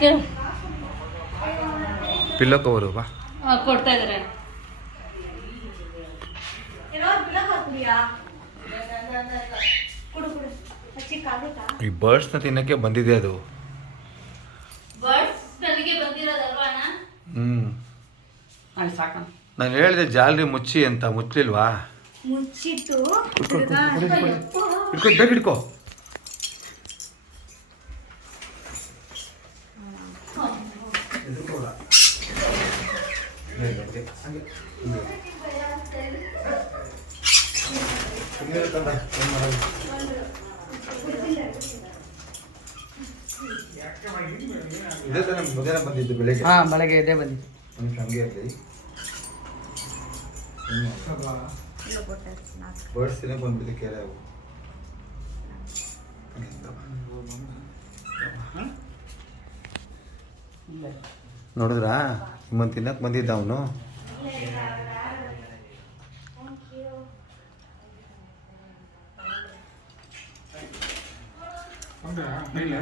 ಕೇಳು pillow cover ಬಾ. ಆ, ಕೊಡ್ತಾ ಇದಾರೆ. ಈ ಬರ್ಡ್ಸ್ನ ತಿನ್ನಕ್ಕೆ ಬಂದಿದೆ ಅದು. ಬರ್ಡ್ಸ್ ನನಗೆ ಬಂದಿರೋದಲ್ವಾ ಅಣ್ಣ? ಹ್ಮ್. ಆಯ್ತು ಸಾಕ ನಾನು ಹೇಳಿದೆ ಜಾಲರಿ ಮುಚ್ಚಿ ಅಂತ ಮುಚ್ಚಲಿಲ್ವಾ? ಹಿಡ್ಕೊ ಬೇಗ ಹಿಡ್ಕೊ. ಇದೇ ತಾನೇ ಮಧ್ಯಾಹ್ನ ಬಂದಿದ್ದು ಬೆಳಿಗ್ಗೆ ಹಾಂ ಬೆಳಗ್ಗೆ ಇದೇ ಬಂದಿತ್ತು ಒಂದು ಹಂಗೆ ಇರಲಿ. ಬರ್ಡ್ಸ್ ತಿನ್ನಕ್ಕೆ ಬಂದ್ಬಿಟ್ಟು ಕೆರೆ ಅವು. ನೋಡಿದ್ರಾ? ನಿಮ್ಮನ್ನು ತಿನ್ನಕ್ಕೆ ಬಂದಿದ್ದ ಅವನು. ಹಾಂ, ಇಲ್ಲ.